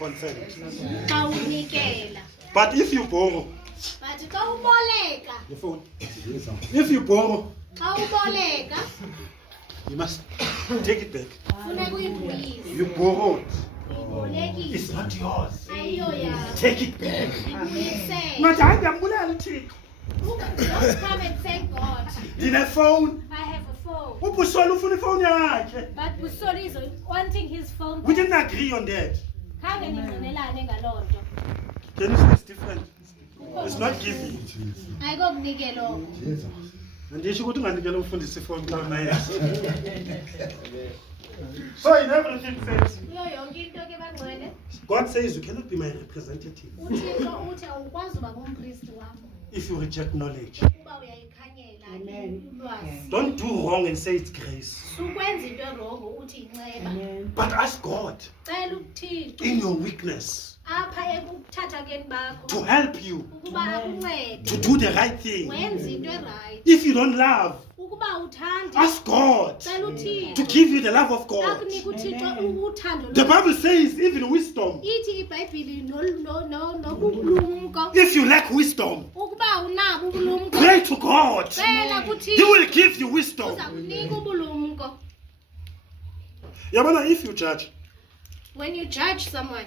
consent. Xa unikela. But if you borrow, But xa uboleka, your phone. If you borrow, xa uboleka, you must take it back. funeka uyibuyise. You borrowed. Uyibolekile. It's not yours. Ayiyo yakho. Take it back. Ibuyisele. Manje hayi ngiyambulela Thixo. Don't come and thank God. Ndine-phone. I have a phone. Ubusole ufuna ifone yakhe. But Busoli is wanting his phone. We didn't agree on that. Khange ningqinelane ngaloo nto. Can you see it's different? It's not giving. Ayikokunikela oko. Andisho ukuthi unganikela umfundisi ifone xa unayeza. So in everything says, Kuyo yonke into ke bangcwele, God says you cannot be my representative uThixo uthi awukwazi uba ngumpristi wakho if you reject knowledge. kuba uyayikhanyela ulwazi. Don't do wrong and say it's grace. Sukwenza into erongo uthi inceba. But ask God Cela uThixo in your weakness apha ekuthathakeni bakho to help you ukuba akuncede to do the right thing. wenze into erayithi. If you don't love, Ukuba uthandi, ask God cela uThixo to give you the love of God. akunika uThixo uthando The lwakhe. Bible says even wisdom. Ithi iBhayibhile nobulumko. If you lack wisdom, Ukuba unabo ubulumko, pray to God. cela He kuThixo will give you wisdom. uza kunika ubulumko. Yabona, if you judge, When you judge someone,